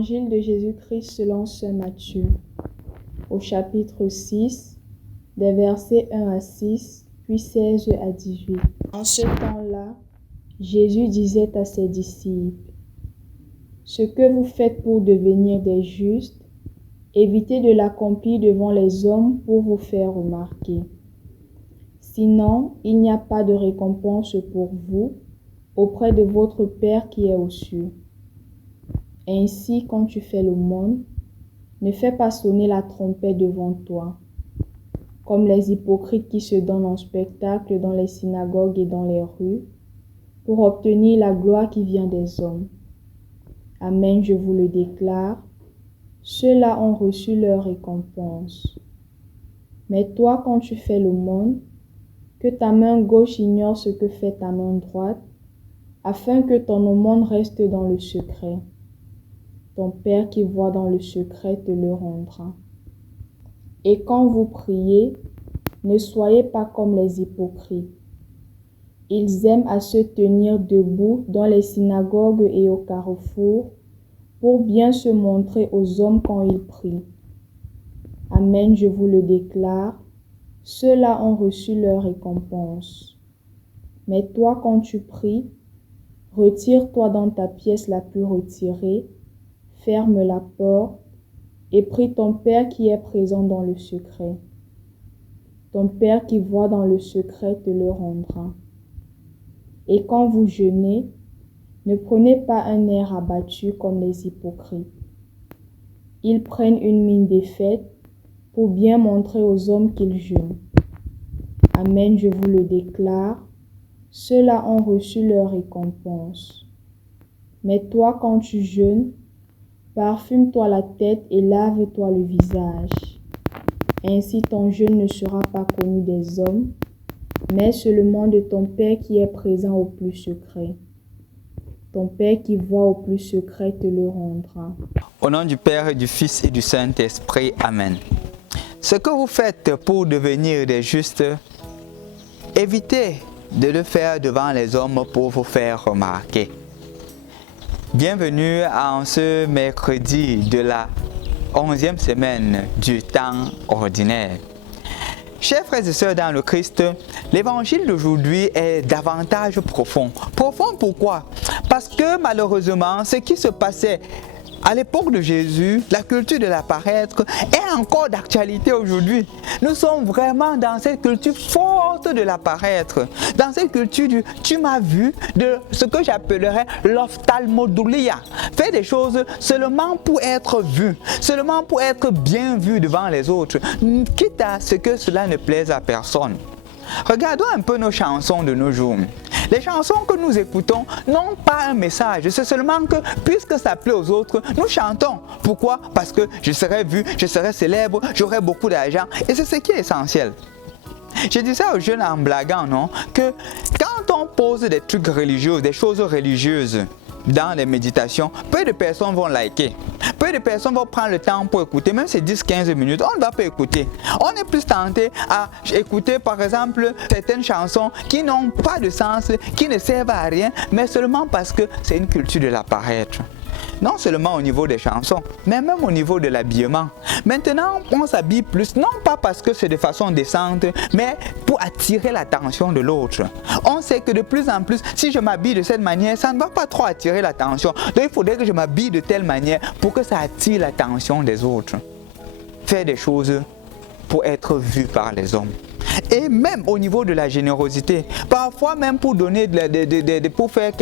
Évangile de Jésus-Christ selon saint Matthieu, au chapitre 6, des versets 1 à 6, puis 16 à 18. En ce temps-là, Jésus disait à ses disciples, « Ce que vous faites pour devenir des justes, évitez de l'accomplir devant les hommes pour vous faire remarquer. Sinon, il n'y a pas de récompense pour vous auprès de votre Père qui est aux cieux. Ainsi, quand tu fais l'aumône, ne fais pas sonner la trompette devant toi, comme les hypocrites qui se donnent en spectacle dans les synagogues et dans les rues, pour obtenir la gloire qui vient des hommes. Amen, je vous le déclare, ceux-là ont reçu leur récompense. Mais toi, quand tu fais l'aumône, que ta main gauche ignore ce que fait ta main droite, afin que ton aumône reste dans le secret. Ton Père qui voit dans le secret te le rendra. Et quand vous priez, ne soyez pas comme les hypocrites. Ils aiment à se tenir debout dans les synagogues et au carrefour pour bien se montrer aux hommes quand ils prient. Amen, je vous le déclare, ceux-là ont reçu leur récompense. Mais toi, quand tu pries, retire-toi dans ta pièce la plus retirée, ferme la porte et prie ton Père qui est présent dans le secret. Ton Père qui voit dans le secret te le rendra. Et quand vous jeûnez, ne prenez pas un air abattu comme les hypocrites. Ils prennent une mine défaite pour bien montrer aux hommes qu'ils jeûnent. Amen, je vous le déclare, ceux-là ont reçu leur récompense. Mais toi, quand tu jeûnes, parfume-toi la tête et lave-toi le visage. Ainsi ton jeûne ne sera pas connu des hommes, mais seulement de ton Père qui est présent au plus secret. Ton Père qui voit au plus secret te le rendra. Au nom du Père, et du Fils et du Saint-Esprit. Amen. Ce que vous faites pour devenir des justes, évitez de le faire devant les hommes pour vous faire remarquer. Bienvenue en ce mercredi de la 11e semaine du temps ordinaire. Chers frères et sœurs dans le Christ, l'évangile d'aujourd'hui est davantage profond. Profond pourquoi? Parce que malheureusement, ce qui se passait à l'époque de Jésus, la culture de la paraître est encore d'actualité aujourd'hui. Nous sommes vraiment dans cette culture forte de la paraître, dans cette culture du « tu m'as vu », de ce que j'appellerais l'ophtalmodoulia. Faire des choses seulement pour être vu, seulement pour être bien vu devant les autres, quitte à ce que cela ne plaise à personne. Regardons un peu nos chansons de nos jours. Les chansons que nous écoutons n'ont pas un message, c'est seulement que puisque ça plaît aux autres, nous chantons. Pourquoi? Parce que je serai vu, je serai célèbre, j'aurai beaucoup d'argent et c'est ce qui est essentiel. Je dis ça aux jeunes en blaguant, non? Que quand on pose des trucs religieux, des choses religieuses dans les méditations, peu de personnes vont liker. Peu de personnes vont prendre le temps pour écouter, même ces 10-15 minutes, on ne va pas écouter. On est plus tenté à écouter par exemple certaines chansons qui n'ont pas de sens, qui ne servent à rien, mais seulement parce que c'est une culture de la paraître. Non seulement au niveau des chansons, mais même au niveau de l'habillement. Maintenant, on s'habille plus, non pas parce que c'est de façon décente, mais pour attirer l'attention de l'autre. On sait que de plus en plus, si je m'habille de cette manière, ça ne va pas trop attirer l'attention. Donc il faudrait que je m'habille de telle manière pour que ça attire l'attention des autres. Faire des choses pour être vu par les hommes. Et même au niveau de la générosité, parfois même pour donner pour faire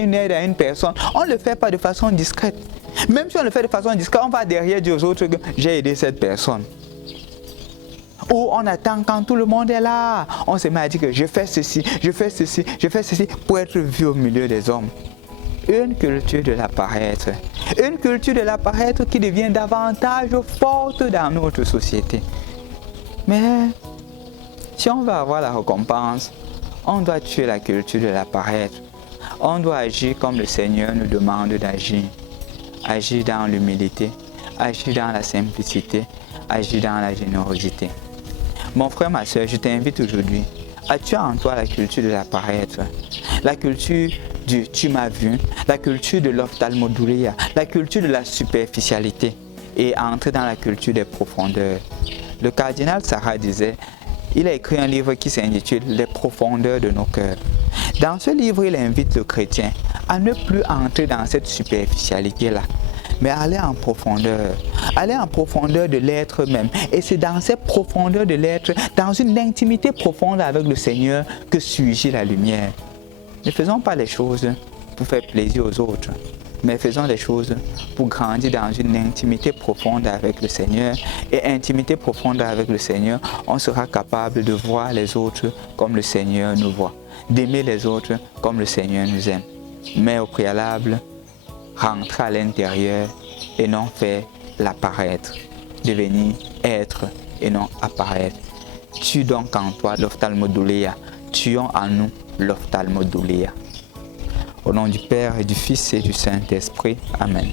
une aide à une personne, on ne le fait pas de façon discrète. Même si on le fait de façon discrète, on va derrière dire aux autres que j'ai aidé cette personne. Ou on attend quand tout le monde est là, on se met à dire que je fais ceci, je fais ceci, je fais ceci pour être vu au milieu des hommes. Une culture de la paraître. Une culture de la paraître qui devient davantage forte dans notre société. Mais si on veut avoir la récompense, on doit tuer la culture de la paraître. On doit agir comme le Seigneur nous demande d'agir. Agir dans l'humilité, agir dans la simplicité, agir dans la générosité. Mon frère, ma soeur, je t'invite aujourd'hui as-tu en toi la culture de l'apparaître, la culture du tu m'as vu, la culture de l'ophtalmodoulia, la culture de la superficialité et entrer dans la culture des profondeurs? Le cardinal Sarah disait, il a écrit un livre qui s'intitule Les profondeurs de nos cœurs. Dans ce livre, il invite le chrétien à ne plus entrer dans cette superficialité-là, mais aller en profondeur de l'être même. Et c'est dans cette profondeur de l'être, dans une intimité profonde avec le Seigneur, que surgit la lumière. Ne faisons pas les choses pour faire plaisir aux autres, mais faisons les choses pour grandir dans une intimité profonde avec le Seigneur. Et intimité profonde avec le Seigneur, on sera capable de voir les autres comme le Seigneur nous voit, d'aimer les autres comme le Seigneur nous aime. Mais au préalable, rentrer à l'intérieur et non faire l'apparaître, devenir être et non apparaître. Tue donc en toi l'ophtalmodoulia, tuons en nous l'ophtalmodoulia. Au nom du Père et du Fils et du Saint-Esprit. Amen.